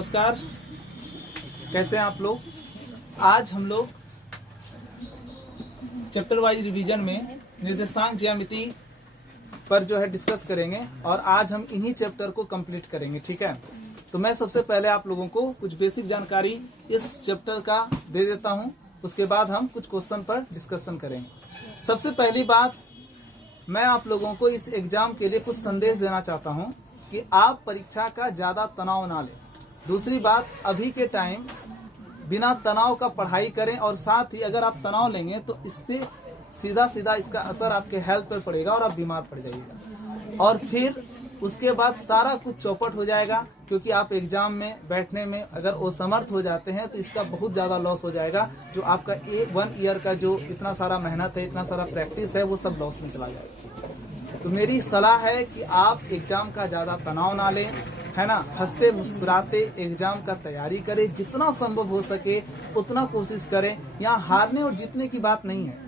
नमस्कार, कैसे हैं आप लोग। आज हम लोग चैप्टर वाइज रिवीजन में निर्देशांक ज्यामिति पर जो है डिस्कस करेंगे और आज हम इन्हीं चैप्टर को कंप्लीट करेंगे। ठीक है, तो मैं सबसे पहले आप लोगों को कुछ बेसिक जानकारी इस चैप्टर का दे देता हूं, उसके बाद हम कुछ क्वेश्चन पर डिस्कशन करेंगे। सबसे पहली बात, मैं आप लोगों को इस एग्जाम के लिए कुछ संदेश देना चाहता हूं कि आप परीक्षा का ज्यादा तनाव ना लें। दूसरी बात, अभी के टाइम बिना तनाव का पढ़ाई करें और साथ ही अगर आप तनाव लेंगे तो इससे सीधा सीधा इसका असर आपके हेल्थ पर पड़ेगा और आप बीमार पड़ जाइएगा और फिर उसके बाद सारा कुछ चौपट हो जाएगा, क्योंकि आप एग्जाम में बैठने में अगर असमर्थ हो जाते हैं तो इसका बहुत ज़्यादा लॉस हो जाएगा। जो आपका 1 ईयर का जो इतना सारा मेहनत है, इतना सारा प्रैक्टिस है, वो सब लॉस में चला जाएगा। तो मेरी सलाह है कि आप एग्जाम का ज़्यादा तनाव ना लें, है ना। हंसते मुस्कुराते एग्जाम का तैयारी करें, जितना संभव हो सके उतना कोशिश करें। यहाँ हारने और जीतने की बात नहीं है,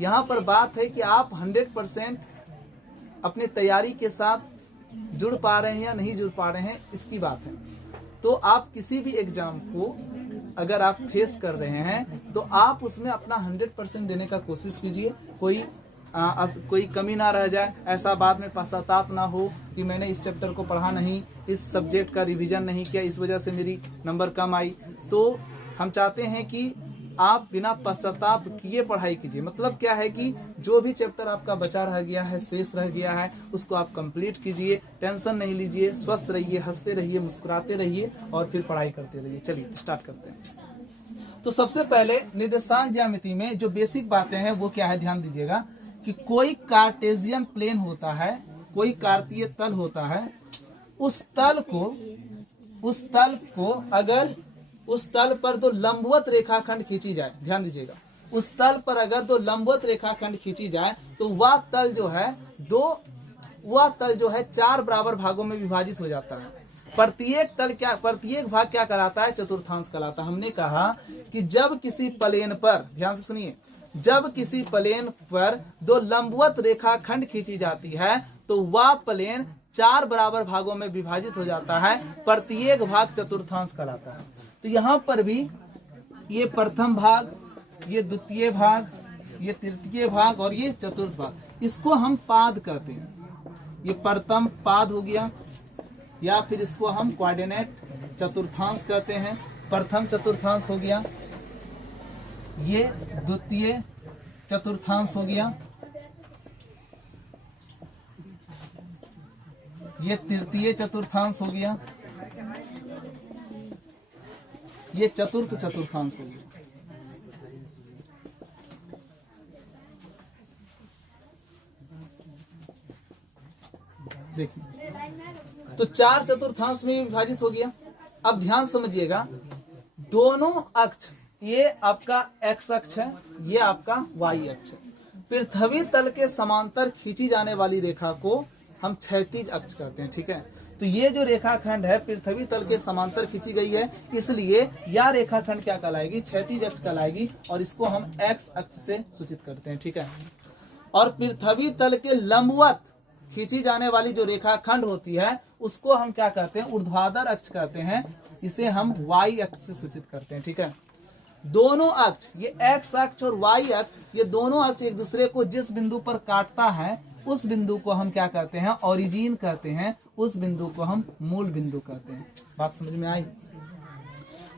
यहाँ पर बात है कि आप 100% अपनी तैयारी के साथ जुड़ पा रहे हैं या नहीं जुड़ पा रहे हैं, इसकी बात है। तो आप किसी भी एग्जाम को अगर आप फेस कर रहे हैं तो आप उसमें अपना 100% देने का कोशिश कीजिए। कोई कमी ना रह जाए, ऐसा बाद में पश्चाताप ना हो कि मैंने इस चैप्टर को पढ़ा नहीं, इस सब्जेक्ट का रिवीजन नहीं किया, इस वजह से मेरी नंबर कम आई। तो हम चाहते हैं कि आप बिना पश्चाताप किए पढ़ाई कीजिए। मतलब क्या है कि जो भी चैप्टर आपका बचा रह गया है, शेष रह गया है, उसको आप कंप्लीट कीजिए। टेंशन नहीं लीजिए, स्वस्थ रहिए, हंसते रहिए, मुस्कुराते रहिए और फिर पढ़ाई करते रहिए। चलिए स्टार्ट करते हैं। तो सबसे पहले निर्देशांक ज्यामिति में जो बेसिक बातें हैं वो क्या है, ध्यान दीजिएगा कि कोई कार्टेशियन प्लेन होता है, कोई कार्तीय तल होता है। उस तल को अगर उस तल पर दो लंबवत रेखाखंड खींची जाए, ध्यान दीजिएगा, उस तल पर अगर दो लंबवत रेखाखंड खींची जाए तो वह तल जो है 4 बराबर भागों में विभाजित हो जाता है। प्रत्येक भाग क्या कहलाता है, चतुर्थांश कहलाता है। हमने कहा कि जब किसी प्लेन पर, ध्यान से सुनिए, जब किसी प्लेन पर दो लंबवत रेखाखंड खींची जाती है तो वह प्लेन 4 बराबर भागों में विभाजित हो जाता है। प्रत्येक भाग चतुर्थांश कहलाता है। तो यहाँ पर भी ये प्रथम भाग, ये द्वितीय भाग, ये तृतीय भाग और ये चतुर्थ भाग, इसको हम पाद कहते हैं। ये प्रथम पाद हो गया, या फिर इसको हम कोऑर्डिनेट चतुर्थांश कहते हैं। प्रथम चतुर्थांश हो गया, ये द्वितीय चतुर्थांश हो गया, ये तृतीय चतुर्थांश हो गया, ये चतुर्थ चतुर्थांश हो गया। देखिए, तो 4 चतुर्थांश में विभाजित हो गया। अब ध्यान समझिएगा, दोनों अक्ष, ये आपका एक्स अक्ष है, ये आपका वाई अक्ष है। पृथ्वी तल के समांतर खींची जाने वाली रेखा को हम क्षैतिज अक्ष कहते हैं। ठीक है, तो ये जो रेखाखंड है पृथ्वी तल के समांतर खींची गई है, इसलिए यह रेखाखंड क्या कहलाएगी, क्षैतिज अक्ष कहलाएगी और इसको हम एक्स अक्ष से सूचित करते हैं। ठीक है, और पृथ्वी तल के लंबवत खींची जाने वाली जो रेखाखंड होती है उसको हम क्या कहते हैं, ऊर्ध्वाधर अक्ष कहते हैं। इसे हम वाई अक्ष से सूचित करते हैं। ठीक है, दोनों अक्ष, ये एक्स अक्ष और वाई अक्ष, ये दोनों अक्ष एक दूसरे को जिस बिंदु पर काटता है उस बिंदु को हम क्या कहते हैं, ओरिजिन कहते हैं। उस बिंदु को हम मूल बिंदु कहते हैं। बात समझ में आई।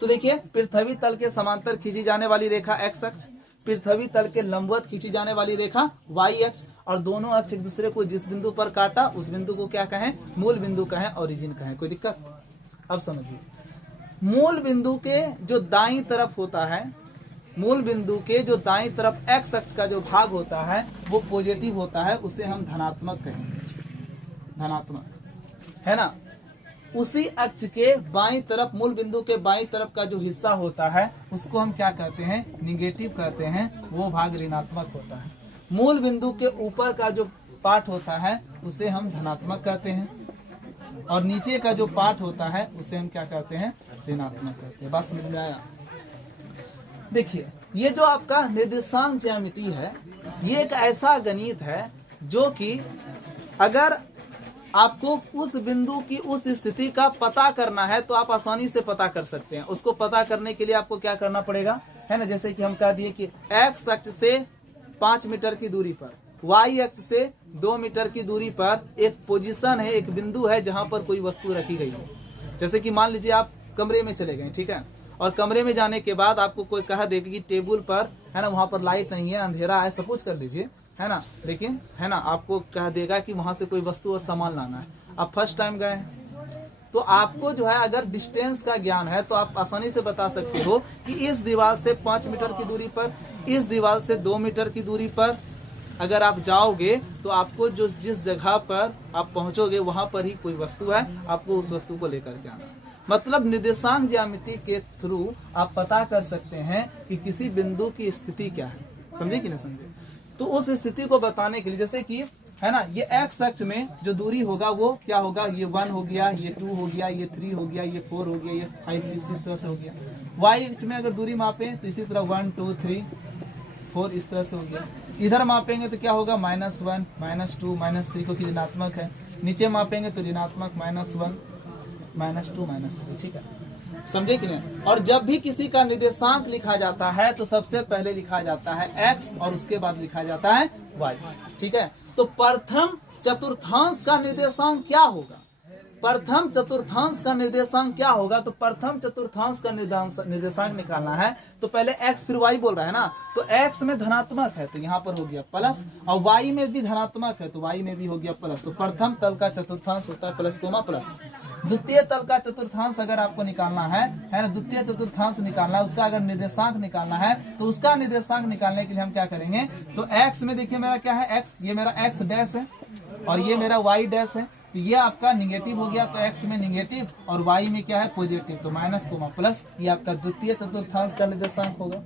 तो देखिए, पृथ्वी तल के समांतर खींची जाने वाली रेखा एक्स अक्ष, पृथ्वी तल के लंबवत खींची जाने वाली रेखा वाई अक्ष, और दोनों अक्ष एक दूसरे को जिस बिंदु पर काटा उस बिंदु को क्या कहें, मूल बिंदु कहें, ओरिजिन कहें। कोई दिक्कत? अब समझिए, मूल बिंदु के जो दाईं तरफ होता है, मूल बिंदु के जो दाईं तरफ एक्स अक्ष का जो भाग होता है वो पॉजिटिव होता है, उसे हम धनात्मक कहेंगे। धनात्मक, है ना। उसी अक्ष के बाईं तरफ, मूल बिंदु के बाईं तरफ का जो हिस्सा होता है उसको हम क्या कहते हैं, निगेटिव कहते हैं, वो भाग ऋणात्मक होता है। मूल बिंदु के ऊपर का जो पार्ट होता है उसे हम धनात्मक कहते हैं, और नीचे का जो पार्ट होता है उसे हम क्या कहते हैं, ऋणात्मक कहते हैं। बात समझ में आया। देखिए, ये जो आपका निर्देशांक ज्यामिति है, ये एक ऐसा गणित है जो कि अगर आपको उस बिंदु की उस स्थिति का पता करना है तो आप आसानी से पता कर सकते हैं। उसको पता करने के लिए आपको क्या करना पड़ेगा, है ना, जैसे कि हम कह दिए कि एक्स अक्ष से 5 मीटर की दूरी पर, वाई अक्ष से 2 मीटर की दूरी पर एक पोजीशन है, एक बिंदु है जहां पर कोई वस्तु रखी गई है। जैसे कि मान लीजिए आप कमरे में चले गए, ठीक है, और कमरे में जाने के बाद आपको कोई कहा देगा कि टेबल पर, है ना, वहां पर लाइट नहीं है, अंधेरा है, सपोज कर लीजिए, है ना, लेकिन है ना आपको कह देगा कि वहां से कोई वस्तु और सामान लाना है। आप फर्स्ट टाइम गए तो आपको जो है अगर डिस्टेंस का ज्ञान है तो आप आसानी से बता सकते हो कि इस दीवार से 5 मीटर की दूरी पर, इस दीवार से 2 मीटर की दूरी पर अगर आप जाओगे तो आपको जो जिस जगह पर आप पहुंचोगे वहां पर ही कोई वस्तु है, आपको उस वस्तु को लेकर के आना। मतलब निर्देशांक ज्यामिति के थ्रू आप पता कर सकते हैं कि किसी बिंदु की स्थिति क्या है। समझे कि नहीं समझे? तो उस स्थिति को बताने के लिए, जैसे कि है ना, ये एक्स अक्ष में जो दूरी होगा वो क्या होगा, ये 1 हो गया, ये 2 हो गया, ये 3 हो गया, ये 4 हो गया, ये 5 6 इस तरह से हो गया। वाई अक्ष में अगर दूरी मापे तो इसी तरह 1 2 3 4 इस तरह से हो गया। इधर मापेंगे तो क्या होगा, -1 -2 -3 को ऋणात्मक है, नीचे मापेंगे तो ऋणात्मक -1 -2 -3, ठीक है, समझे कि नहीं? और जब भी किसी का निर्देशांक लिखा जाता है तो सबसे पहले लिखा जाता है x और उसके बाद लिखा जाता है y, ठीक है। तो प्रथम चतुर्थांश का निर्देशांक क्या होगा, प्रथम चतुर्थांश का निर्देशांक क्या होगा? तो प्रथम चतुर्थांश का निर्देशांक निकालना है तो पहले x फिर y बोल रहा है ना, तो x में धनात्मक है तो यहाँ पर हो गया प्लस, और y में भी धनात्मक है तो y में भी हो गया प्लस। तो प्रथम तल का चतुर्थांश होता है प्लस कोमा प्लस। द्वितीय तल का चतुर्थांश अगर आपको निकालना है ना, द्वितीय चतुर्थांश निकालना है, उसका अगर निर्देशांक निकालना है तो उसका निर्देशांक निकालने के लिए हम क्या करेंगे, तो x में देखिए मेरा क्या है, x, ये मेरा x डैश है और ये मेरा y डैश है, तो ये आपका निगेटिव हो गया, तो x में निगेटिव और y में क्या है, पॉजिटिव, तो माइनस कोमा प्लस, ये आपका द्वितीय चतुर्थांश का निर्देशांक होगा।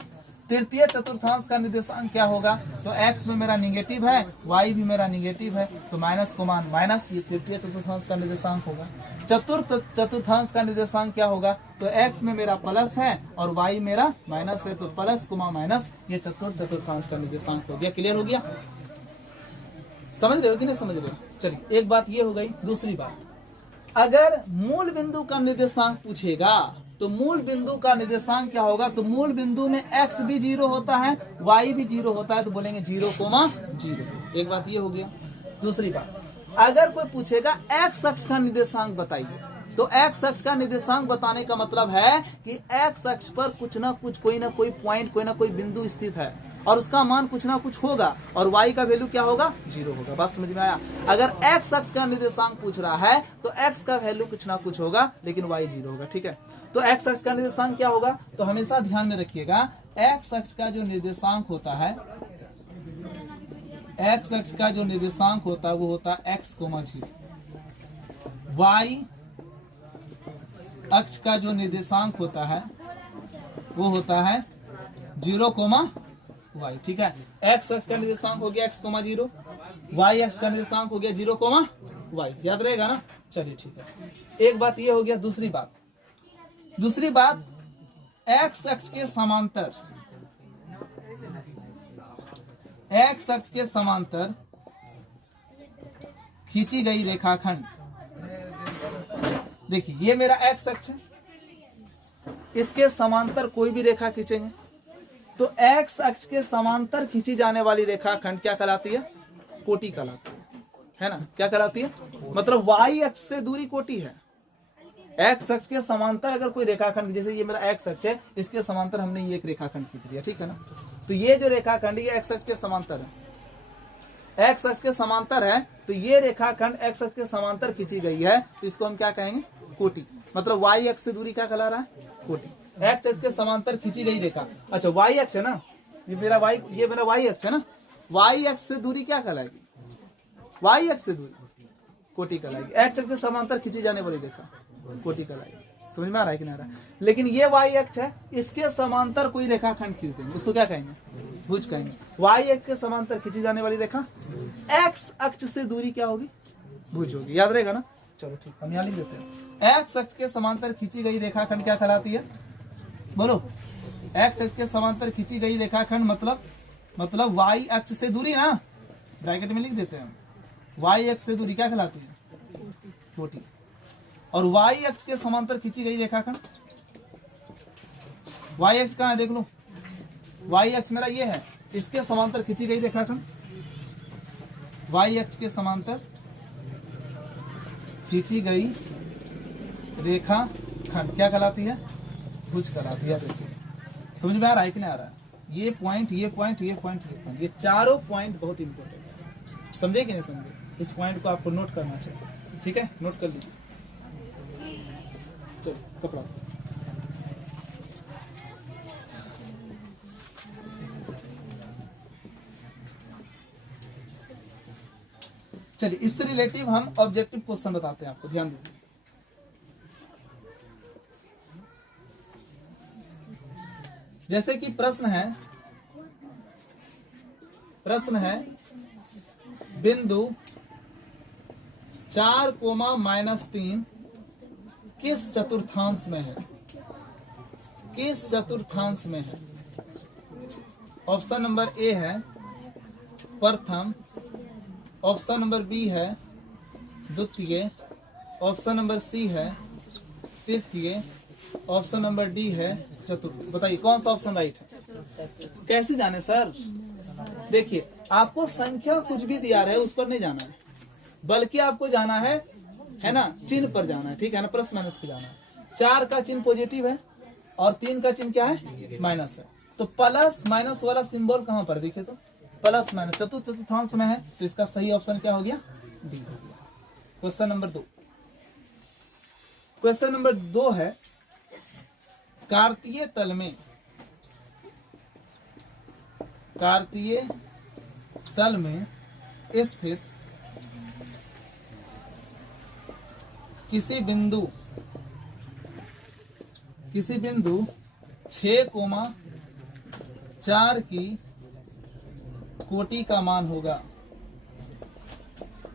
तृतीय चतुर्थांश का निर्देशांक क्या होगा, तो x में मेरा निगेटिव है, y भी मेरा निगेटिव है, तो माइनस कोमा माइनस, ये तृतीय चतुर्थांश का निर्देशांक होगा। चतुर्थ चतुर्थांश का निर्देशांक क्या होगा, तो x में मेरा प्लस है और y मेरा माइनस है, तो प्लस कोमा माइनस, ये चतुर्थ चतुर्थांश का निर्देशांक हो गया। क्लियर हो गया? समझ रहे हो कि नहीं समझ रहे हो? चलिए, एक बात ये हो गई। दूसरी बात, अगर मूल बिंदु का निर्देशांक पूछेगा तो मूल बिंदु का निर्देशांक क्या होगा, तो मूल बिंदु में x भी 0 होता है, y भी 0 होता है, तो बोलेंगे 0,0। एक बात ये हो गया। दूसरी बात, अगर कोई पूछेगा x अक्ष का निर्देशांक बताइए, तो x अक्ष का निर्देशांक बताने का मतलब है कि x अक्ष पर कुछ ना कुछ, कोई ना कोई पॉइंट, कोई ना कोई बिंदु स्थित है और उसका मान कुछ ना कुछ होगा और y का वैल्यू क्या होगा, 0 होगा। बात समझ में आया? अगर x अक्ष का निर्देशांक पूछ रहा है तो x का वैल्यू कुछ ना कुछ होगा लेकिन y 0 होगा, ठीक है। तो x अक्ष का निर्देशांक क्या होगा, तो हमेशा ध्यान में रखिएगा, x अक्ष का जो निर्देशांक होता है, x अक्ष का जो निर्देशांक होता है वो होता है x, 0। y अक्ष का जो निर्देशांक होता है वो होता है 0, y, ठीक है। x अक्ष का निर्देशांक हो गया x, 0, y अक्ष का निर्देशांक हो गया 0, y, याद रहेगा ना? चलिए ठीक है, एक बात ये हो गया। दूसरी बात, x अक्ष के समांतर, x अक्ष के समांतर खींची गई रेखाखंड, देखिए ये मेरा x अक्ष है, इसके समांतर कोई भी रेखा खींचेंगे तो x अक्ष के समांतर खींची जाने वाली रेखाखंड क्या कहलाती है, कोटि कहलाती है ना? क्या कहलाती है, मतलब y अक्ष से दूरी कोटि है। x अक्ष के समांतर अगर कोई रेखाखंड, जैसे ये मेरा x अक्ष है, इसके समांतर हमने ये एक रेखाखंड खींच लिया, ठीक है ना? तो ये जो रेखाखंड ये x अक्ष के समांतर है, x अक्ष के समांतर है, तो ये रेखाखंड x अक्ष के समांतर खींची गई है, तो इसको हम क्या कहेंगे, कोटि। मतलब y अक्ष से दूरी क्या कहला रहा है, कोटि। x अक्ष के समांतर खींची गई रेखा, अच्छा y अक्ष है ना, ये मेरा y अक्ष है ना, y अक्ष से दूरी क्या कहलाएगी, y अक्ष से दूरी कोटि कहलाएगी। x अक्ष के समांतर खींची जाने वाली रेखा कोटि कहलाएगी। समझ में आ रहा है कि नहीं आ रहा है? लेकिन ये y अक्ष है, इसके समांतर कोई रेखाखंड खींच देंगे, उसको क्या कहेंगे, भुज कहेंगे। y अक्ष के समांतर खींची जाने वाली रेखा x अक्ष से दूरी क्या होगी, भुज होगी, याद रहेगा ना? चलो ठीक, हम यहाँ लिख देते हैं। x अक्ष के समांतर खींची गई रेखाखंड क्या कहलाती है, बोलो? x अक्ष के समांतर खींची गई रेखाखंड मतलब y अक्ष से दूरी ना, ब्रैकेट में लिख देते हैं। y अक्ष से दूरी क्या कहलाती है, कोटि, और वाई अक्ष के समांतर खींची गई रेखाखंड, वाई अक्ष कहाँ है देख लो, वाई अक्ष मेरा ये है, इसके समांतर खींची गई रेखाखंड, वाई अक्ष के समांतर खींची गई रेखाखंड क्या कहलाती है, भुज कहलाती है। देखिए समझ में आ रहा है कि नहीं आ रहा है, ये पॉइंट ये पॉइंट ये पॉइंट ये पॉइंट, ये चारों पॉइंट बहुत इंपॉर्टेंट है, समझे कि नहीं समझे, इस पॉइंट को आपको नोट करना चाहिए, ठीक है, नोट कर लीजिए। चलो कपड़ा, चलिए इससे रिलेटिव हम ऑब्जेक्टिव क्वेश्चन बताते हैं आपको, ध्यान दीजिए। जैसे कि प्रश्न है बिंदु 4,-3 किस चतुर्थांश में है, किस चतुर्थांश में है। ऑप्शन नंबर ए है प्रथम, ऑप्शन नंबर बी है द्वितीय, ऑप्शन नंबर सी है तृतीय, ऑप्शन नंबर डी है चतुर्थ। बताइए कौन सा ऑप्शन राइट है। कैसे जाने सर, देखिए आपको संख्या कुछ भी दिया रहे उस पर नहीं जाना है, बल्कि आपको जाना है ना, चिन्ह पर जाना है, ठीक है ना, प्लस माइनस पे जाना है। 4 का चिन्ह पॉजिटिव है और 3 का चिन्ह क्या है, माइनस है, तो प्लस माइनस वाला सिंबल कहाँ पर दिखे, तो प्लस माइनस चतुर्थांश में है, तो इसका सही ऑप्शन क्या हो गया, डी हो गया। क्वेश्चन नंबर 2, क्वेश्चन नंबर 2 है कार्तीय तल में स्थित किसी बिंदु 6,4 की कोटि का मान होगा,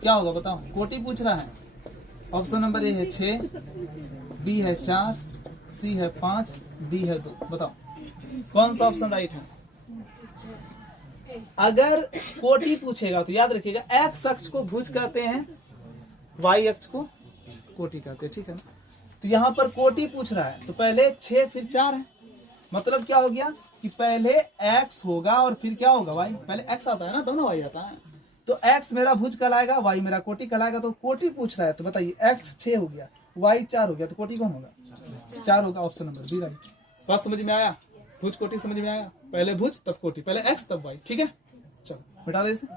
क्या होगा बताओ, कोटि पूछ रहा है। ऑप्शन नंबर ए है 6, बी है 4, सी है 5, डी है 2, बताओ कौन सा ऑप्शन राइट है। अगर कोटि पूछेगा तो याद रखिएगा एक्स अक्ष को भुज कहते हैं, वाई अक्ष को कोटि कहते हैं, ठीक है ना। तो यहाँ पर कोटि पूछ रहा है तो पहले 6 फिर 4 है, मतलब क्या हो गया कि पहले x होगा और फिर क्या होगा y, पहले x आता है ना तब ना y आता है, तो x मेरा भुज कहलाएगा, y मेरा कोटि कहलाएगा। तो कोटि पूछ रहा है तो बताइए x 6 हो गया, y 4 हो गया, तो कोटि कौन होगा, 4 होगा, ऑप्शन नंबर बी राइट। बात समझ में आया, भुज कोटि समझ में आया, पहले भुज तब कोटि, पहले x तब y, ठीक है। चलो हटा दे इसे।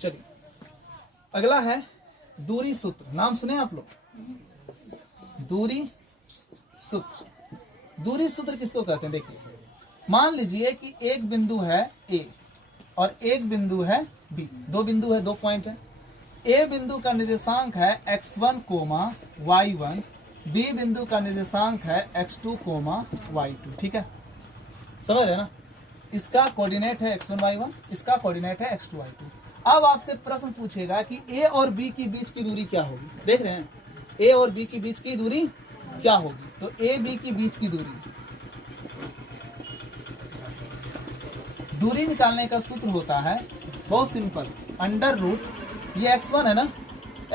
चलिए अगला है दूरी सूत्र, नाम सुने आप लोग, दूरी सूत्र। दूरी सूत्र किसको कहते हैं, देखिए मान लीजिए कि एक बिंदु है A और एक बिंदु है B, दो बिंदु है, 2 पॉइंट है। A बिंदु का निर्देशांक है x1, y1, B बिंदु का निर्देशांक है x2, y2, ठीक है, समझ रहे ना। इसका कोऑर्डिनेट है x1, y1, इसका कोऑर्डिनेट है x2, y2। अब आपसे प्रश्न पूछेगा कि A और B के बीच की दूरी क्या होगी, देख रहे हैं A और B के बीच की दूरी क्या होगी, तो A B के बीच की दूरी निकालने का सूत्र होता है बहुत सिंपल, अंडर रूट, ये x1 है ना,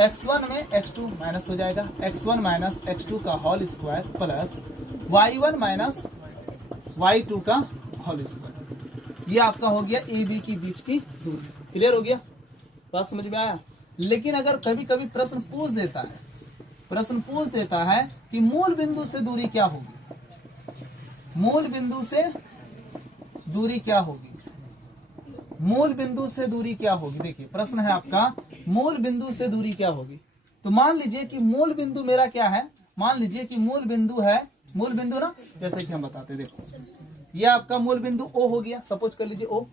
x1 में x2 माइनस हो जाएगा, x1 माइनस x2 का whole square plus y1 minus y2 का होल स्क्वायर, ये आपका हो गया ए बी के बीच की दूरी। क्लियर हो गया, बात समझ में आया। लेकिन अगर कभी कभी प्रश्न पूछ देता है कि मूल बिंदु से दूरी क्या होगी, मूल बिंदु से दूरी क्या होगी, मूल बिंदु से दूरी क्या होगी। देखिए प्रश्न है आपका मूल बिंदु से दूरी क्या होगी, तो मान लीजिए कि मूल बिंदु मेरा क्या है, मान लीजिए कि मूल बिंदु है, मूल बिंदु ना, जैसे कि हम बताते हैं, देखो ये आपका मूल बिंदु O हो गया, सपोज कर लीजिए O,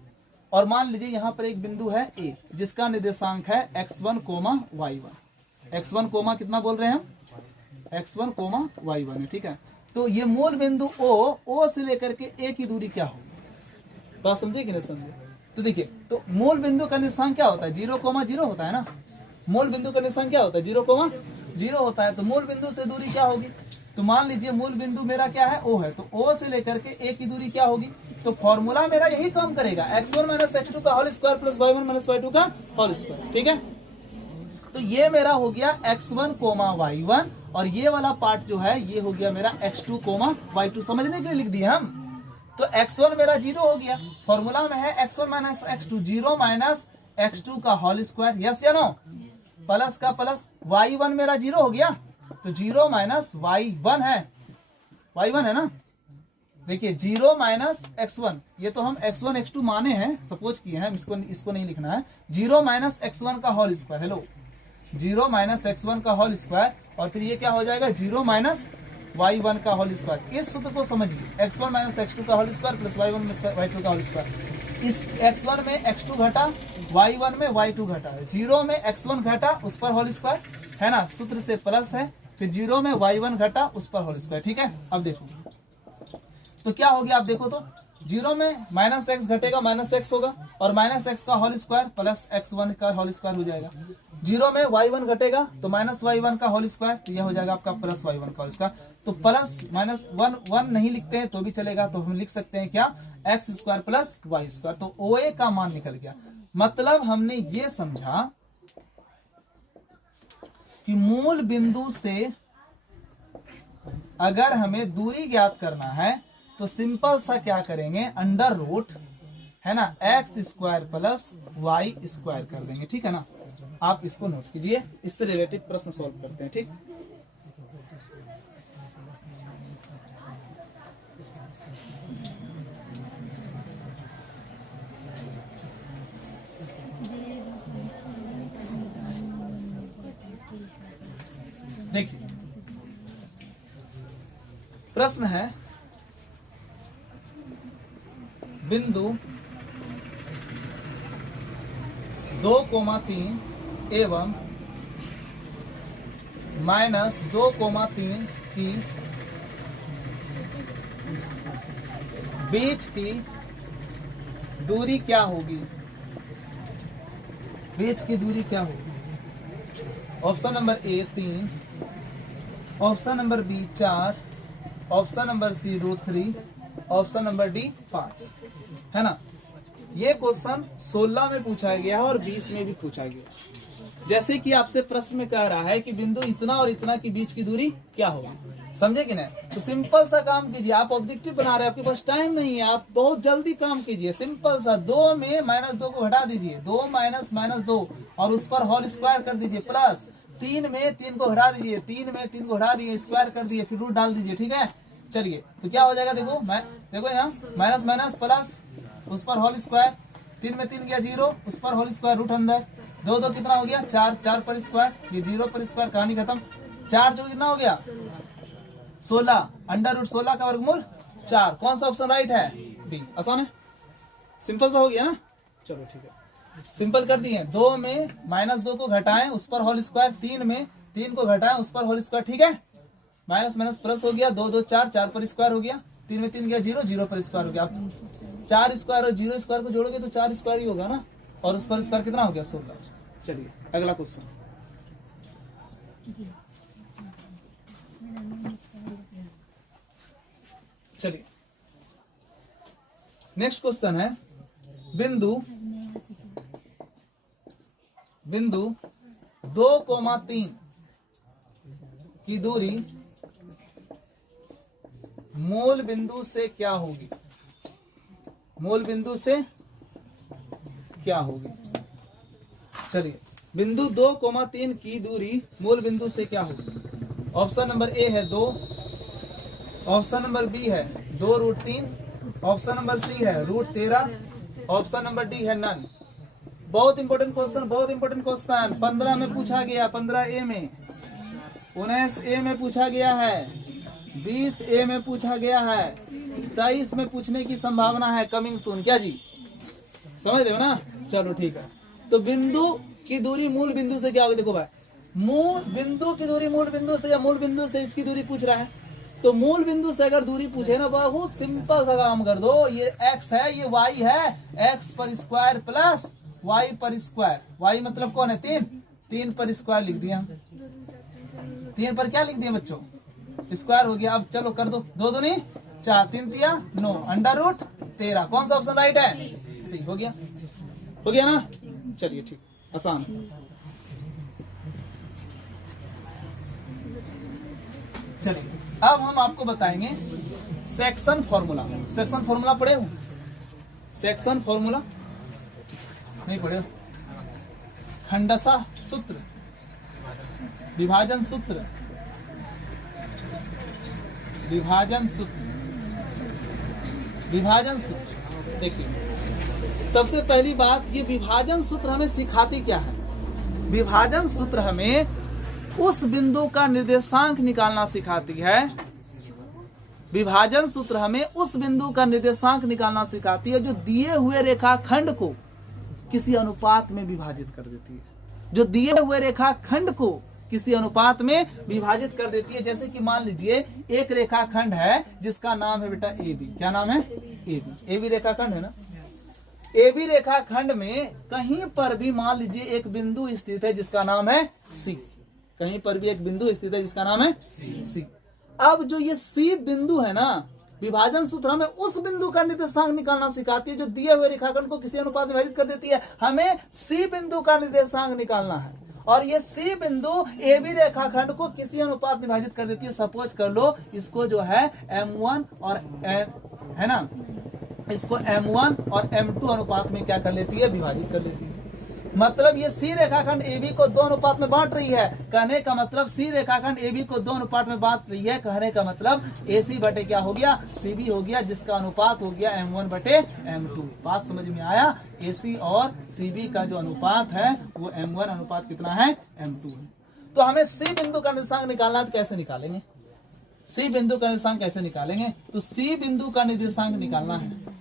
और मान लीजिए यहाँ पर एक बिंदु है A जिसका निर्देशांक है x1, y1, x1, कितना बोल रहे हैं हम, x1, y1 है, ठीक है। तो ये मूल बिंदु O से लेकर के A की दूरी क्या होगी, बात समझे कि नहीं समझे। तो देखिए, तो मूल बिंदु का निर्देशांक क्या होता है? 0,0 होता है ना। मूल बिंदु का निर्देशांक क्या होता है? 0,0 होता है। तो मूल बिंदु से दूरी क्या होगी? तो मान लीजिए मूल बिंदु मेरा क्या है? O है। तो O से लेकर के A की दूरी क्या होगी? तो फॉर्मूला मेरा यही काम करेगा, x1 माइनस x2 का whole square plus y1 minus y2 का होल स्क्वायर। ठीक है, तो ये मेरा हो गया x1 y1 और ये वाला पार्ट जो है ये हो गया मेरा x2 y2। समझने के लिए लिख दिया हम। तो x1 मेरा 0 हो गया, फॉर्मूला में है x1 minus x2, 0 minus x2 का होल स्क्वायर, यस या नो? प्लस का प्लस, y1 मेरा 0 हो गया, तो 0 माइनस y1 है, y1 है ना। देखिए 0 माइनस x1, ये तो हम x1 x2 माने हैं, सपोज किए हैं, इसको नहीं लिखना है। 0 माइनस x1 का whole square, hello, 0 minus x1 का होल स्क्वायर, और फिर ये क्या हो जाएगा? 0 माइनस y1 का होल स्क्वायर। इस सूत्र को समझिए, x1 माइनस x2 का whole square plus y1 minus y2 का होल स्क्वायर। इस x1 में x2 घटा, y1 में y2 घटा, 0 में x1 घटा, उस पर होल स्क्वायर है ना, सूत्र से प्लस है, फिर 0 में y1 घटा, उस पर होल स्क्वायर। ठीक है, अब देखो तो क्या हो गया, आप देखो तो 0 में माइनस x घटेगा, माइनस x होगा, और माइनस x का होल स्क्वायर प्लस x1 का होल स्क्वायर हो जाएगा। 0 में y1 घटेगा तो माइनस y1 का होल स्क्वायर, तो यह हो जाएगा आपका प्लस y1 का होल स्क्वायर। तो प्लस माइनस 1 नहीं लिखते हैं तो भी चलेगा, तो हम लिख सकते हैं क्या? x square plus y square. तो OA का मान निकल गया। मतलब हमने ये समझा कि मूल बिंदु से अगर हमें दूरी ज्ञात करना है तो सिंपल सा क्या करेंगे? अंडर रूट है ना, x square plus y square कर देंगे। ठीक है ना, आप इसको नोट कीजिए, इससे रिलेटेड प्रश्न सॉल्व करते हैं। ठीक, देखिए प्रश्न है, बिंदु 2,3 एवं माइनस 2,3 की बीच की दूरी क्या होगी? बीच की दूरी क्या होगी? Option number A 3, option number B 4, option number C √3, option number D 5, है ना। ये क्वेश्चन 16 में पूछा गया है और 20 में भी पूछा गया। जैसे कि आपसे प्रश्न में कह रहा है कि बिंदु इतना और इतना के बीच की दूरी क्या होगी, समझे कि नहीं? तो सिंपल सा काम कीजिए, आप ऑब्जेक्टिव बना रहे हैं, आपके पास टाइम नहीं है, आप बहुत जल्दी काम कीजिए। सिंपल सा 2 में -2 को हटा दीजिए, 2 माइनस -2 और उस पर होल स्क्वायर कर दीजिए, प्लस 3 में 3 को हटा दीजिए, 3 में 3 को हटा दिए, स्क्वायर कर दिए, फिर रूट डाल दीजिए। ठीक है, चलिए तो क्या हो जाएगा? देखो देखो यहाँ माइनस माइनस प्लस, उस पर होल स्क्वायर, 3 में 3 गया 0, उस पर होल स्क्वायर, रूट अंदर, 2 2 कितना हो गया? 4, 4 पर स्क्वायर, ये 0 पर स्क्वायर, कहानी खत्म। 4 जो कितना हो गया? 16, अंडर रूट 16 का वर्गमूल 4। कौन सा ऑप्शन राइट है? डी। आसान है, सिंपल सा हो गया ना। चलो ठीक है, सिंपल कर दिए। 2 में -2 को घटाएं, उस पर होल स्क्वायर, 3 में 3 को घटाएं, उस पर होल स्क्वायर। ठीक है, माइनस माइनस प्लस हो गया, 2 2 4, 4 पर स्क्वायर हो गया, 3 में 3 गया 0, 0 पर स्क्वायर हो गया। 4 स्क्वायर और 0 स्क्वायर को जोड़ोगे तो 4 स्क्वायर ही होगा ना, और उस पर स्क्वायर कितना हो गया? 16। चलिए अगला क्वेश्चन, चलिए नेक्स्ट क्वेश्चन है, बिंदु 2,3 की दूरी मूल बिंदु से क्या होगी? मूल बिंदु से क्या होगी? चलिए, बिंदु 2,3 की दूरी मूल बिंदु से क्या होगी? ऑप्शन नंबर ए है 2, ऑप्शन नंबर बी है 2√3, ऑप्शन नंबर सी है √13, ऑप्शन नंबर डी है नन। बहुत इंपॉर्टेंट क्वेश्चन, बहुत इंपॉर्टेंट क्वेश्चन 15 में पूछा गया, 15A में, 19A में पूछा गया है, 20A में पूछा गया है, 23 में पूछने की संभावना है, कमिंग सून। क्या जी, समझ रहे हो ना? चलो ठीक है, तो बिंदु की दूरी मूल बिंदु से क्या होगी? देखो भाई, मूल बिंदु की दूरी मूल बिंदु से या मूल बिंदु से इसकी दूरी पूछ रहा है, तो मूल बिंदु से अगर दूरी पूछे ना, बहुत सिंपल सा काम कर दो, ये x है ये y है, x पर स्क्वायर प्लस y पर स्क्वायर, y मतलब कौन है 3, 3 पर स्क्वायर लिख दिया, 3 पर क्या लिख दिया बच्चों, स्क्वायर हो गया। अब चलो कर दो, 2 दूनी 4, 3 दिया 9, अंडर रूट 13, कौन सा ऑप्शन राइट है, सी। हो गया ना, चलिए ठीक, आसान। चलिए अब हम आपको बताएंगे सेक्शन फॉर्मूला। सेक्शन फॉर्मूला पढ़े हो, सेक्शन फॉर्मूला नहीं पढ़े हो, खंडसा सूत्र, विभाजन सूत्र, विभाजन सूत्र, विभाजन सूत्र। देखिए सबसे पहली बात, ये विभाजन सूत्र हमें सिखाती क्या है, विभाजन सूत्र हमें उस बिंदु का निर्देशांक निकालना सिखाती है, विभाजन सूत्र हमें उस बिंदु का निर्देशांक निकालना सिखाती है जो दिए हुए रेखाखंड को किसी अनुपात में विभाजित कर देती है, जो दिए हुए रेखाखंड को किसी अनुपात में विभाजित कर देती है। जैसे कि मान लीजिए एक रेखाखंड है जिसका नाम है बेटा ए बी, क्या नाम है, ए बी, ए बी रेखाखंड है ना। ए बी रेखाखंड में कहीं पर भी मान लीजिए एक बिंदु स्थित है जिसका नाम है सी, कहीं पर भी एक बिंदु स्थित है जिसका नाम है सी। अब जो ये सी बिंदु है ना, विभाजन सूत्र हमें उस बिंदु का निर्देशांक निकालना सिखाती है जो दिए हुए रेखाखंड को किसी अनुपात में विभाजित कर देती है। हमें सी बिंदु का निर्देशांक निकालना है और ये सी बिंदु ए बी रेखाखंड को किसी अनुपात में विभाजित कर देती है। सपोज कर लो इसको जो है M1 और है ना, इसको M1 और M2 अनुपात में क्या कर लेती है, विभाजित कर लेती है। मतलब ये सी रेखाखंड ए बी को 2 अनुपात में बांट रही है, कहने का मतलब सी रेखाखंड ए बी को 2 अनुपात में बांट रही है, कहने का मतलब ए सी बटे क्या हो गया, सी बी हो गया, जिसका अनुपात हो गया M1 बटे M2। बात समझ में आया, ए सी और सी बी का जो अनुपात है वो M1 अनुपात कितना है, M2 है। तो हमें सी बिंदु का निर्देशांक निकालना है, तो कैसे निकालेंगे, सी बिंदु का निर्देशांक कैसे निकालेंगे, तो सी बिंदु का निर्देशांक निकालना है,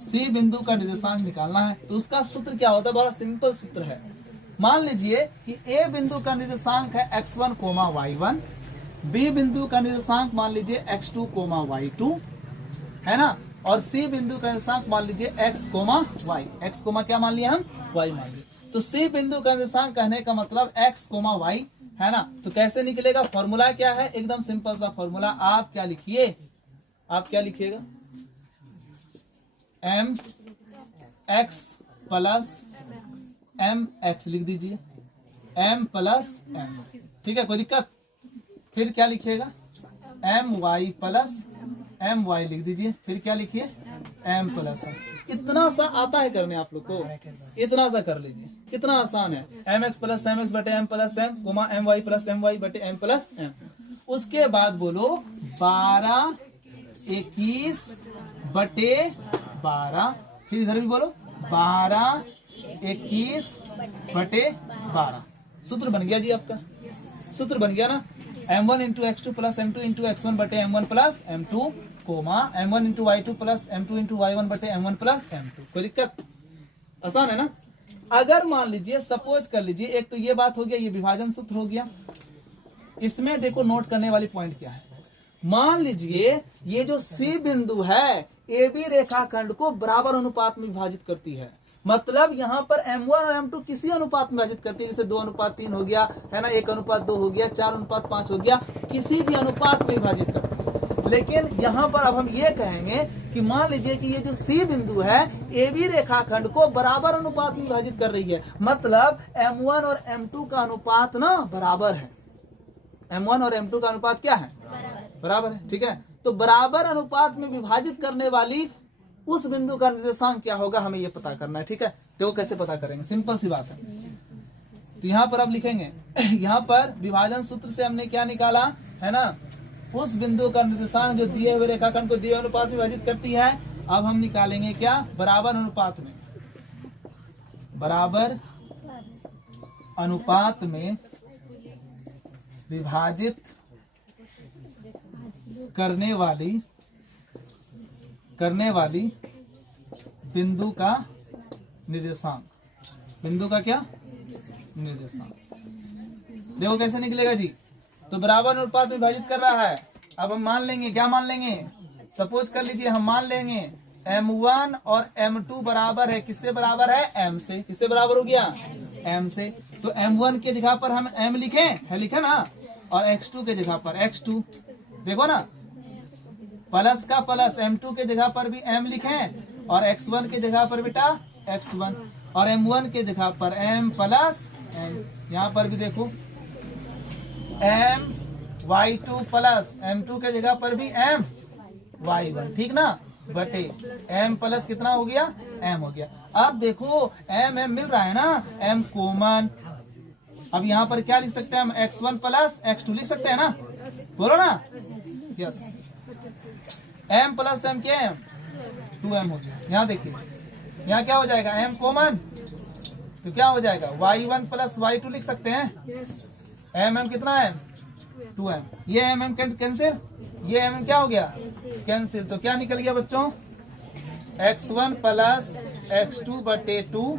सी बिंदु का निर्देशांक निकालना है। तो उसका सूत्र क्या होता है, बड़ा सिंपल सूत्र है। मान लीजिए कि ए बिंदु का निर्देशांक है x1, y1, बी बिंदु का निर्देशांक मान लीजिए x2, y2 है ना, और सी बिंदु का निर्देशांक मान लीजिए x, y, x, क्या मान लिया हम, y मान लिया। तो सी बिंदु का निर्देशांक कहने का मतलब x, y है ना। तो कैसे निकलेगा, फॉर्मूला क्या है, एकदम सिंपल सा फॉर्मूला। आप क्या लिखिए, आप क्या लिखिएगा, M x plus M X लिख दीजिए, एम प्लस एम, ठीक है, कोई दिक्कत। फिर क्या लिखिएगा, M Y plus M Y लिख दीजिए, फिर क्या लिखिए, एम प्लस एम। इतना सा आता है करने आप लोग को, इतना सा कर लीजिए, कितना आसान है। M x plus M x बटे m plus m, comma m Y plus M y बटे एम प्लस एम। उसके बाद बोलो 12, 21 बटे 12, फिर इधर भी बोलो 12, 21 बटे 12। सूत्र बन गया जी आपका, सूत्र बन गया ना, m1 into x2 plus m2 into x1 बटे m1 plus m2, comma m1 into y2 plus m2 into y1 बटे m1 प्लस m2। कोई दिक्कत, आसान है ना। अगर मान लीजिए, सपोज कर लीजिए, एक तो ये बात हो गया, ये विभाजन सूत्र हो गया। इसमें देखो नोट करने वाली पॉइंट क्या है, मान लीजिए ये जो सी बिंदु है ए बी रेखाखंड को बराबर अनुपात में विभाजित करती है। मतलब यहाँ पर M1 और M2 किसी अनुपात में विभाजित करती है, जैसे 2:3 हो गया है ना, 1:2 हो गया, 4:5 हो गया, किसी भी अनुपात में विभाजित करती है। लेकिन यहाँ पर अब हम ये कहेंगे कि मान लीजिए कि ये जो सी बिंदु है ए बी रेखाखंड को बराबर अनुपात में विभाजित कर रही है। मतलब M1 और M2 का अनुपात ना बराबर है, M1 और M2 का अनुपात क्या है, बराबर है, ठीक है। तो बराबर अनुपात में विभाजित करने वाली उस बिंदु का निर्देशांक क्या होगा, हमें ये पता करना है, ठीक है। तो कैसे पता करेंगे, सिंपल सी बात है। तो यहाँ पर अब लिखेंगे, यहाँ पर विभाजन सूत्र से हमने क्या निकाला है ना, उस बिंदु का निर्देशांक जो दिए हुए रेखाखंड को दिए हुए अनुपात में विभाजित करती है। अब हम निकालेंगे क्या, बराबर अनुपात में, बराबर अनुपात में विभाजित करने वाली बिंदु का निर्देशांक, बिंदु का क्या निर्देशांक। देखो कैसे निकलेगा जी, तो बराबर अनुपात में विभाजित कर रहा है। अब हम मान लेंगे, क्या मान लेंगे, सपोज कर लीजिए हम मान लेंगे M1 और M2 बराबर है, किससे बराबर है, M से। किससे बराबर हो गया, M से। तो M1 के जगह पर हम M लिखें, है लिखे ना, और X2 के जगह पर X2, देखो ना, प्लस का प्लस M2 के जगह पर भी M लिखें और X1 के जगह पर बेटा X1 और M1 के जगह पर M प्लस M। यहाँ पर भी देखो M Y2 प्लस M2 के जगह पर भी M Y1, ठीक ना, बटे M प्लस कितना हो गया, M हो गया। अब देखो M M मिल रहा है ना, M कॉमन। अब यहाँ पर क्या लिख सकते हैं हम, X1 प्लस X2 लिख सकते हैं ना, बोलो ना, यस। M प्लस M क्या है, 2M हो गया। यहाँ देखिए, यहाँ क्या हो जाएगा, M कॉमन, तो क्या हो जाएगा, Y1 प्लस Y2 लिख सकते हैं। M कितना है, 2M। ये M कैंसिल, ये M क्या हो गया, कैंसिल। तो क्या निकल गया बच्चों, X1 प्लस X2 बटे 2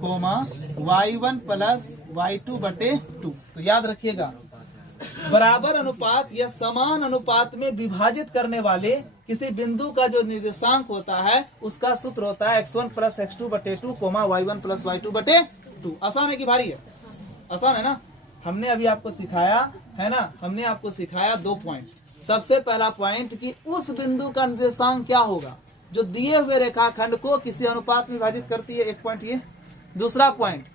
कोमा Y1 प्लस Y2 बटे 2। तो याद रखिएगा, बराबर अनुपात या समान अनुपात में विभाजित करने वाले किसी बिंदु का जो निर्देशांक होता है उसका सूत्र होता है X1 प्लस X2 बटे 2 कोमा Y1 प्लस Y2 बटे 2। आसान है कि भारी है, आसान है ना। हमने अभी आपको सिखाया है ना, हमने आपको सिखाया 2 पॉइंट। सबसे पहला पॉइंट कि उस बिंदु का निर्देशांक क्या होगा जो दिए हुए रेखाखंड को किसी अनुपात में विभाजित करती है, 1 पॉइंट ये। दूसरा पॉइंट,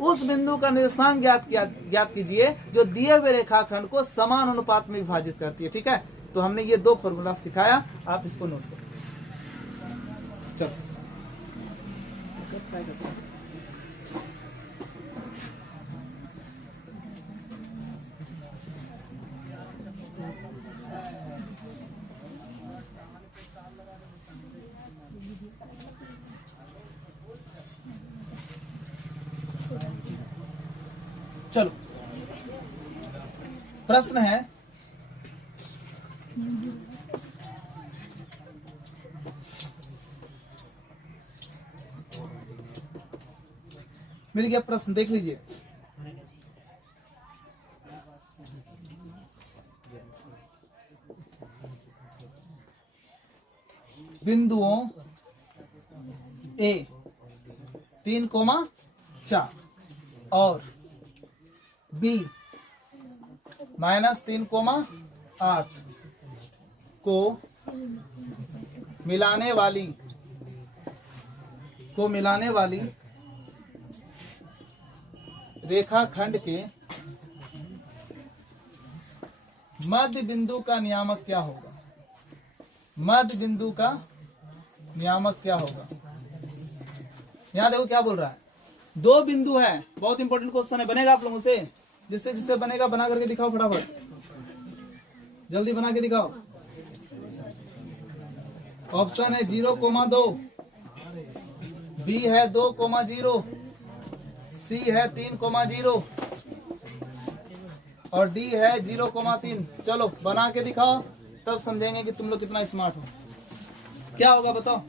उस बिंदु का निर्देशांक ज्ञात कीजिए जो दिए हुए रेखाखंड को समान अनुपात में विभाजित करती है, ठीक है। तो हमने ये 2 फॉर्मूला सिखाया, आप इसको नोट करो। चलो चलो, प्रश्न है, मिल गया प्रश्न, देख लीजिए। बिंदुओं A 3,4 और B -3,8 को मिलाने वाली रेखाखंड के मध्य बिंदु का नियामक क्या होगा, मध्य बिंदु का नियामक क्या होगा। यहां देखो क्या बोल रहा है, 2 बिंदु है, बहुत इंपॉर्टेंट क्वेश्चन है, बनेगा आप लोगों से, जिससे बनेगा बना करके दिखाओ फटाफट, जल्दी बना के दिखाओ। ऑप्शन है 0,2, बी है 2,0, सी है 3,0 और डी है 0,3। चलो बना के दिखाओ, तब समझेंगे कि तुम लोग कितना स्मार्ट हो। क्या होगा बताओ,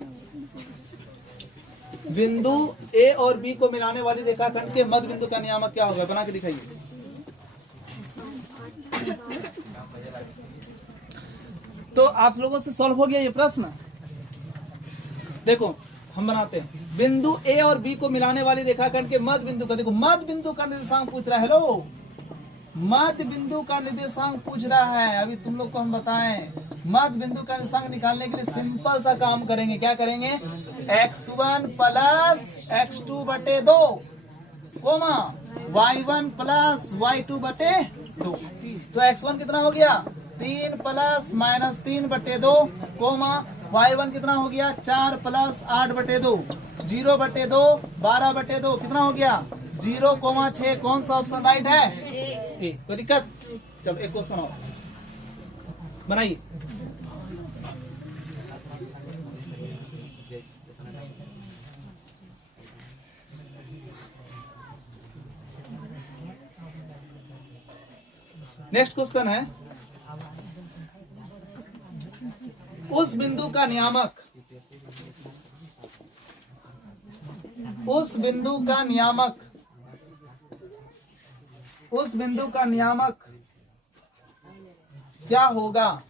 बिंदु ए और बी को मिलाने वाली रेखाखंड के मध्य बिंदु का नियामक क्या होगा, बना के दिखाइए। तो आप लोगों से सॉल्व हो गया ये प्रश्न। देखो हम बनाते हैं, बिंदु ए और बी को मिलाने वाली रेखाखंड के मध्य बिंदु का, देखो मध्य बिंदु का निर्देशांक पूछ रहा है। हेलो, मध्य बिंदु का निर्देशांक पूछ रहा है। अभी तुम लोग को हम बताएं, मध्य बिंदु का निर्देशांक निकालने के लिए सिंपल सा काम करेंगे। क्या करेंगे, X1 प्लस X2 बटे 2 कोमा Y1 प्लस Y2 बटे 2। तो X1 कितना हो गया, 3 प्लस -3 बटे 2 कोमा Y1 कितना हो गया, 4 प्लस 8 बटे 2, 0 बटे 2, 12 बटे 2, कितना हो गया 0,6। कौन सा ऑप्शन राइट है, ए। कोई दिक्कत, चलो एक क्वेश्चन और बनाइए। नेक्स्ट क्वेश्चन है, उस बिंदु का नियामक, उस बिंदु का नियामक क्या होगा,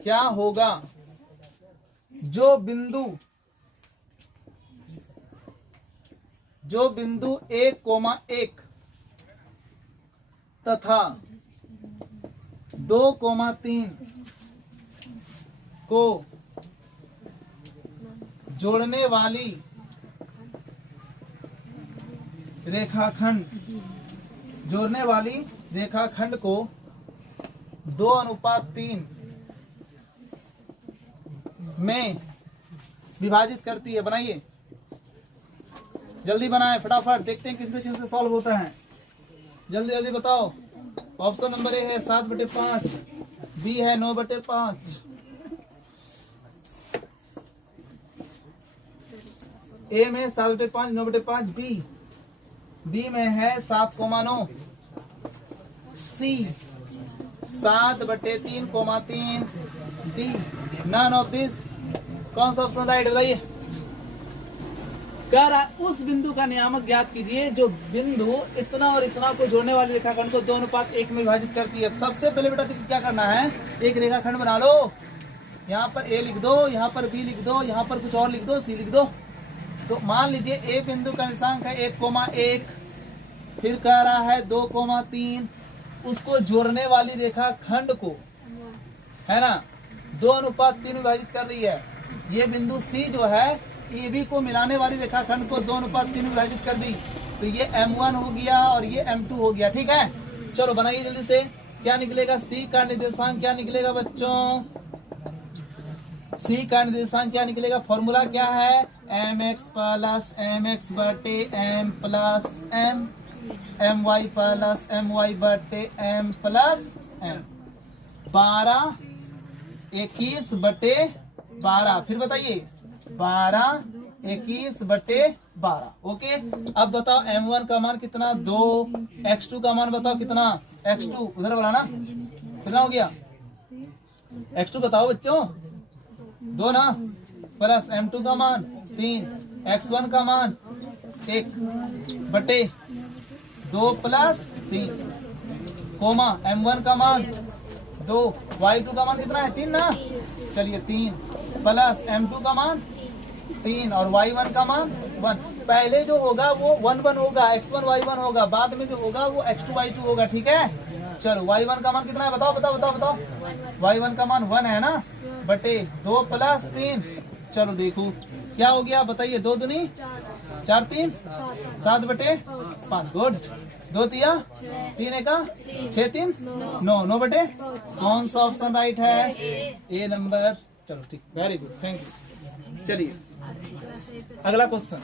क्या होगा जो बिंदु 1,1 तथा 2,3 को जोड़ने वाली रेखाखंड को 2:3 में विभाजित करती है। बनाइए, जल्दी बनाएं, फटाफट, देखते हैं किनसे किनसे सॉल्व होता है। जल्दी जल्दी बताओ। ऑप्शन नंबर ए है 7/5, बी है 9/5, ए में 7/5, 9/5, बी में है 7,9, सी 7/3,3, डी नन ऑफ दिस। कौन सा ऑप्शन राइट बताइए। कह रहा है उस बिंदु का नियामक ज्ञात कीजिए जो बिंदु इतना और इतना को जोड़ने वाली रेखाखंड को 2:1 में विभाजित करती है। सबसे पहले बेटा क्या करना है, एक रेखाखंड बना लो। यहाँ पर ए लिख दो, यहाँ पर बी लिख दो, यहाँ पर कुछ और लिख दो, सी लिख दो। तो मान लीजिए ए बिंदु का निर्देशांक है 1,1, फिर कह रहा है 2,3, उसको जोड़ने वाली रेखाखंड को, है ना, 2:3 विभाजित कर रही है। ये बिंदु सी जो है ए बी को मिलाने वाली रेखाखंड को 2:3 में विभाजित कर दी, तो ये M1 हो गया और ये M2 हो गया। ठीक है, चलो बनाइए जल्दी से। क्या निकलेगा, सी का निर्देशांक क्या निकलेगा बच्चों, सी का निर्देशांक क्या निकलेगा, फॉर्मूला क्या है, mx प्लस mx बटे m plus m, my plus my बटे m प्लस m, 12 21/12। फिर बताइए 12 21/12। ओके, अब बताओ m1 का मान कितना, 2, x2 का मान बताओ कितना, x2 उधर वाला ना, कितना हो गया, x2 बताओ बच्चों, 2 ना, प्लस m2 का मान 3, x1 का मान 1/2 प्लस 3, कोमा m1 का मान 2, y2 का मान कितना है, 3 ना, चलिए 3 प्लस m2 का मान 3 और y1 का मान 1। पहले जो होगा वो 1 होगा, x1 y1 होगा, बाद में जो होगा वो x2 y2 होगा। ठीक है, चलो y1 का मान कितना है, बताओ बताओ बताओ बताओ। y1 का मान 1 है ना, बटे 2 प्लस 3, चलो देखो क्या हो गया, बताइए, 2 दूनी 4, 3 7/5। गुड, 2 तिया 3 एका 6, 3 9, 9/, कौन सा ऑप्शन राइट है, ए नंबर। चलो ठीक, वेरी गुड, थैंक यू। चलिए अगला क्वेश्चन,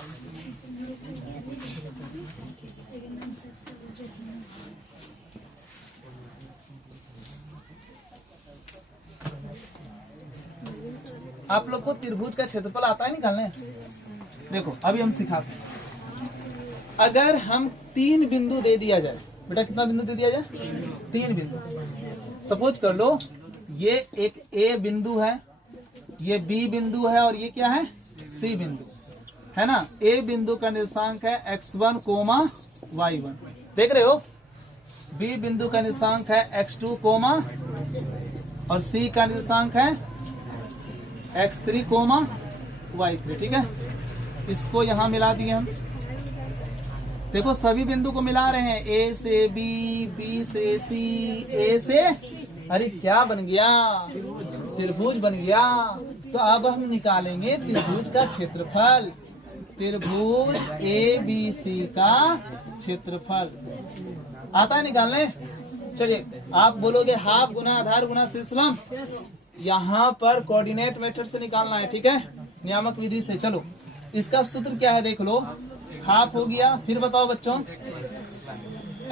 आप लोग को त्रिभुज का क्षेत्रफल आता है निकालने। देखो अभी हम सिखाते हैं। अगर हम 3 बिंदु दे दिया जाए, बेटा कितना बिंदु दे दिया जाए, 3 बिंदु। सपोज कर लो ये एक ए बिंदु है, ये बी बिंदु है और ये क्या है, सी बिंदु है ना। ए बिंदु का निर्देशांक है x1, y1, देख रहे हो। बी बिंदु का निर्देशांक है x2, और सी का निर्देशांक है x3, y3। ठीक है, इसको यहां मिला दिए हम। देखो सभी बिंदु को मिला रहे हैं, ए से बी, बी से सी, ए से, अरे क्या बन गया, त्रिभुज बन गया। तो अब हम निकालेंगे त्रिभुज का क्षेत्रफल, त्रिभुज ए बी सी का क्षेत्रफल आता है निकालने। चलिए आप बोलोगे हाफ गुना आधार गुना शीर्षलंब, यहाँ पर कोऑर्डिनेट मेथड से निकालना है। ठीक है, नियामक विधि से। चलो इसका सूत्र क्या है देख लो, हाफ हो गया, फिर बताओ बच्चों,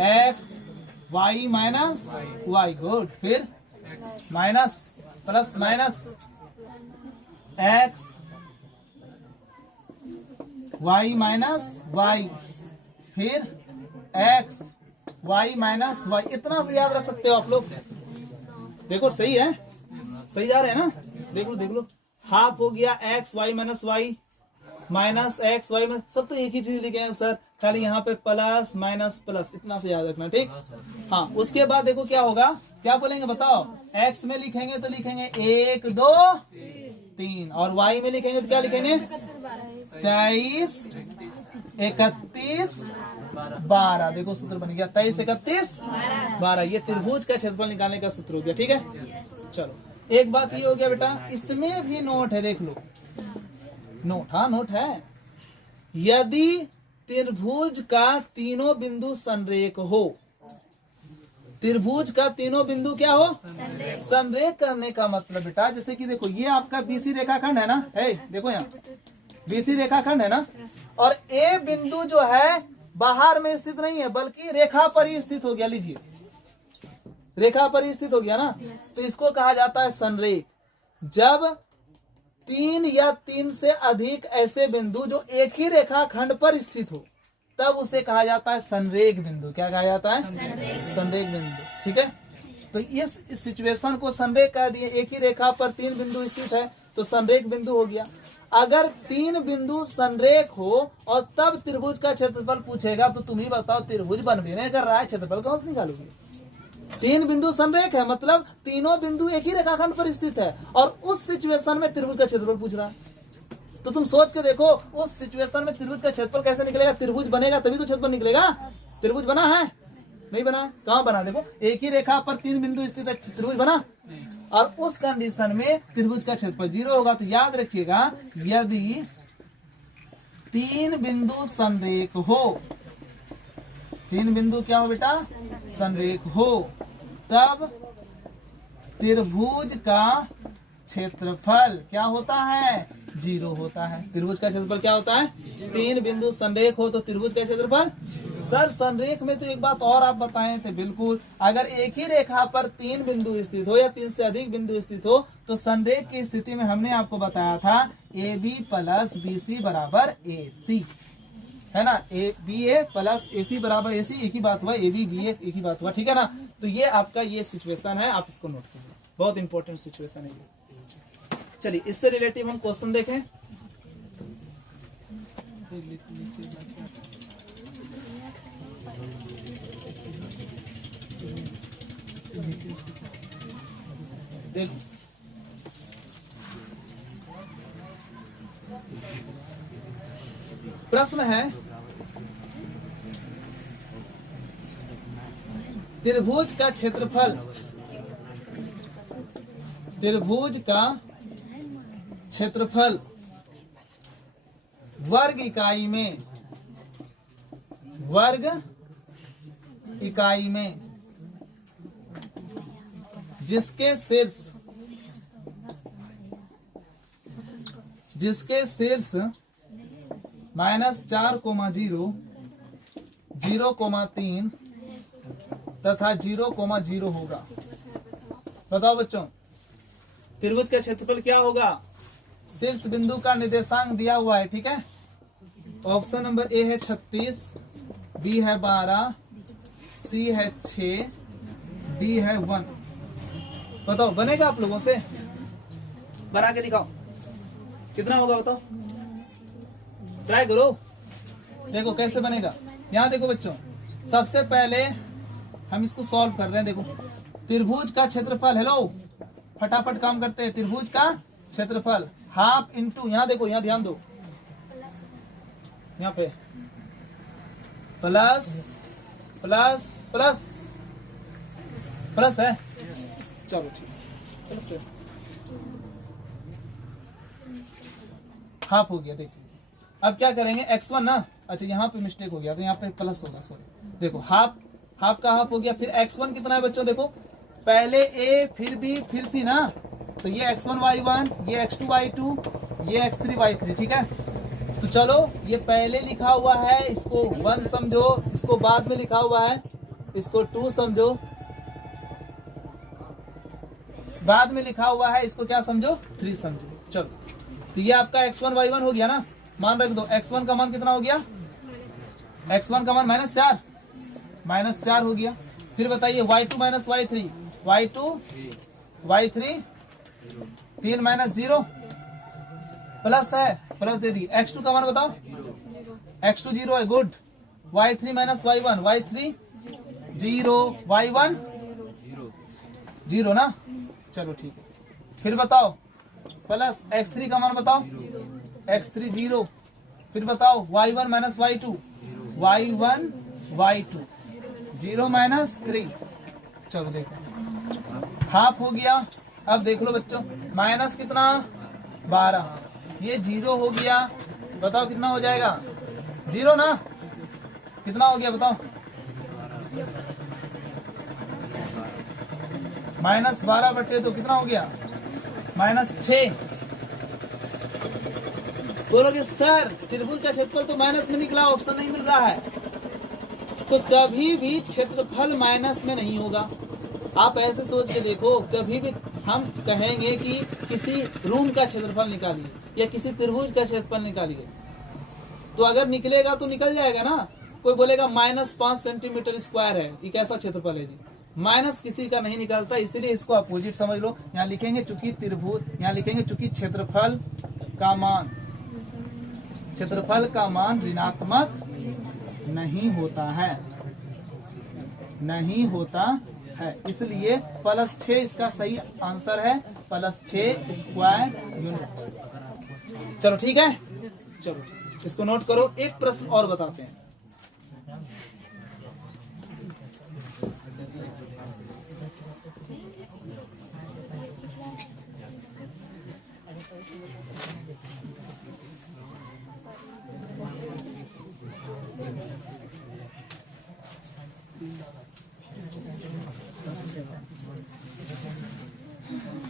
x y minus y, good, फिर minus plus minus x y minus y, फिर x y माइनस y। इतना से याद रख सकते हो आप लोग। देखो सही है, सही जा रहे हैं ना, देख लो देख लो। हाफ हो गया x y minus y, minus x y में सब तो एक ही चीज लिखे हैं सर, खाली यहाँ पे प्लस माइनस प्लस इतना से याद रखना, ठीक। हाँ, उसके बाद देखो क्या होगा, क्या बोलेंगे बताओ। x में लिखेंगे तो लिखेंगे 1 2 3, और y में लिखेंगे तो क्या लिखेंगे 23 31 12। देखो सूत्र बन गया 23 31 12। ये त्रिभुज का क्षेत्रफल निकालने का सूत्र हो गया, ठीक है। चलो, एक बात ये हो गया बेटा, इसमें भी नोट है, देख लो नोट। हाँ नोट है। यदि त्रिभुज का तीनों बिंदु संरेख हो, त्रिभुज का तीनों बिंदु क्या हो, संरेख करने का मतलब बेटा, जैसे कि देखो ये आपका बीसी रेखाखंड है ना, है देखो यहाँ बीसी रेखाखंड है ना, और ए बिंदु जो है बाहर में स्थित नहीं है बल्कि रेखा पर ही स्थित हो गया। लीजिए रेखा पर ही स्थित हो गया ना, तो इसको कहा जाता है संरेख। जब 3 या 3 से अधिक ऐसे बिंदु जो एक ही रेखाखंड पर स्थित हो, तब उसे कहा जाता है संरेख बिंदु। क्या कहा जाता है, संरेख बिंदु, ठीक है। तो इस सिचुएशन को संरेख कह दिए। एक ही रेखा पर 3 बिंदु स्थित है तो संरेख बिंदु हो गया। अगर 3 बिंदु संरेख हो और तब त्रिभुज का क्षेत्रफल पूछेगा तो तुम ही बताओ, त्रिभुज बन भी नहीं कर रहा है, क्षेत्रफल कहां से निकालोगे। 3 बिंदु संरेख है मतलब तीनों बिंदु एक ही रेखाखंड पर स्थित है, और उस सिचुएशन में त्रिभुज का क्षेत्रफल पूछ रहा है। तो तुम सोच के देखो उस सिचुएशन में त्रिभुज का क्षेत्रफल कैसे निकलेगा। त्रिभुज बनेगा तभी तो क्षेत्रफल निकलेगा। त्रिभुज बना है, नहीं बना, कहाँ बना, देखो एक ही रेखा पर 3 बिंदु स्थित है, त्रिभुज बना। और उस कंडीशन में त्रिभुज का क्षेत्रफल 0 होगा। तो याद रखिएगा, यदि 3 बिंदु संरेख हो, 3 बिंदु क्या हो बेटा, संरेख हो, तब त्रिभुज का क्षेत्रफल क्या होता है, 0 होता है। त्रिभुज का क्षेत्रफल क्या होता है, 3 बिंदु संरेख हो तो त्रिभुज का क्षेत्रफल। सर संरेख में तो एक बात और आप बताएं थे, बिल्कुल, अगर एक ही रेखा पर 3 बिंदु स्थित हो या 3 से अधिक बिंदु स्थित हो तो संरेख की स्थिति में हमने आपको बताया था AB प्लस BC बराबर AC, है ना। BA प्लस AC बराबर AC, एक ही बात हुआ। AB BA एक ही बात हुआ, ठीक है ना। तो ये आपका ये सिचुएशन है, आप इसको नोट कीजिए, बहुत इंपॉर्टेंट सिचुएशन है ये। चलिए इससे रिलेटिव हम क्वेश्चन देखें। देखो प्रश्न है, त्रिभुज का क्षेत्रफल, त्रिभुज का क्षेत्रफल वर्ग इकाई में, वर्ग इकाई में जिसके शीर्ष -4,0 0,3 तथा 0,0 होगा। बताओ बच्चों, त्रिभुज का क्षेत्रफल क्या होगा। शीर्ष बिंदु का निर्देशांक दिया हुआ है, ठीक है। ऑप्शन नंबर ए है 36, बी है 12, सी है 6, डी है 1। बताओ बनेगा आप लोगों से, बना के दिखाओ कितना होगा, बताओ, ट्राई करो, देखो कैसे बनेगा। यहाँ देखो बच्चों, सबसे पहले हम इसको सॉल्व कर रहे हैं। देखो त्रिभुज का क्षेत्रफल, हेलो फटाफट काम करते हैं। त्रिभुज का क्षेत्रफल हाफ इंटू, यहाँ देखो, यहाँ ध्यान दो, यहाँ पे प्लस प्लस प्लस प्लस है, चलो ठीक है, प्लस है, हाफ हो गया। देखिए अब क्या करेंगे, x1 ना, अच्छा यहाँ पे मिस्टेक हो गया तो यहाँ पे प्लस होगा, सॉरी। देखो हाफ, हाफ का हाफ हो गया। फिर x1 कितना है बच्चों, देखो पहले a फिर b फिर c ना, तो ये x1 y1, ये x2 y2, ये x3 y3, ठीक है। तो चलो ये पहले लिखा हुआ है, इसको 1 समझो, इसको बाद में लिखा हुआ है इसको 2 समझो, बाद में लिखा हुआ है इसको क्या समझो, 3 समझो। चलो तो ये आपका x1 y1 हो गया ना, मान रख दो। x1 का मान कितना हो गया, x1 का मान -4 हो गया। फिर बताइए y2 minus y3, y2 y3 3 minus 0 plus है, प्लस दे दी। x2 का मान बताओ, x2 0 है, good. y3 minus y1, y3 0, y1 0 ना। चलो ठीक है, फिर बताओ प्लस x3 का मान बताओ, x3 0, फिर बताओ y1 minus y2, y1 y2 0 minus 3। चलो देखो हाफ हो गया। अब देख लो बच्चों, माइनस कितना 12, ये 0 हो गया, बताओ कितना हो जाएगा 0 ना, कितना हो गया बताओ, माइनस 12 बटे तो कितना हो गया माइनस 6। बोलोगे सर त्रिभुज का क्षेत्रफल तो माइनस में निकला, ऑप्शन नहीं मिल रहा है। तो कभी भी क्षेत्रफल माइनस में नहीं होगा। आप ऐसे सोच के देखो, कभी भी हम कहेंगे कि किसी रूम का क्षेत्रफल निकालिए या किसी त्रिभुज का क्षेत्रफल निकालिए, तो अगर निकलेगा तो निकल जाएगा ना। कोई बोलेगा -5 सेंटीमीटर स्क्वायर है, ये कैसा क्षेत्रफल है जी, माइनस किसी का नहीं निकलता, इसीलिए इसको अपोजिट समझ लो। यहाँ लिखेंगे चूंकि त्रिभुज, यहाँ लिखेंगे चूंकि क्षेत्रफल का मान ऋणात्मक नहीं होता है, नहीं होता है, इसलिए +6 इसका सही आंसर है, +6 स्क्वायर यूनिट। चलो ठीक है, चलो इसको नोट करो। एक प्रश्न और बताते हैं।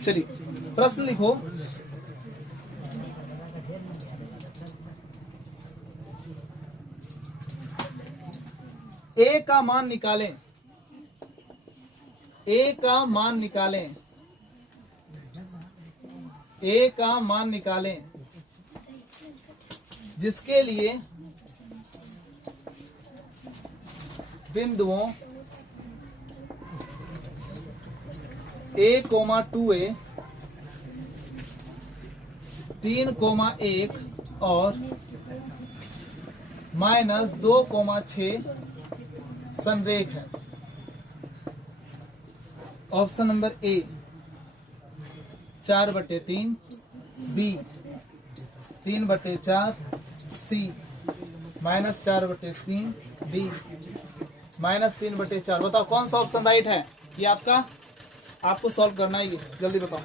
चलिए प्रश्न लिखो। ए का मान निकालें, ए का मान निकालें, ए का मान निकालें, जिसके लिए बिंदुओं a,2a 3,1 और -2,6 संरेख है। Option number A 4/3, B 3/4, C -4/3, D -3/4। बताओ कौन सा ऑप्शन राइट है? ये आपका, आपको सॉल्व करना ही है, जल्दी बताओ।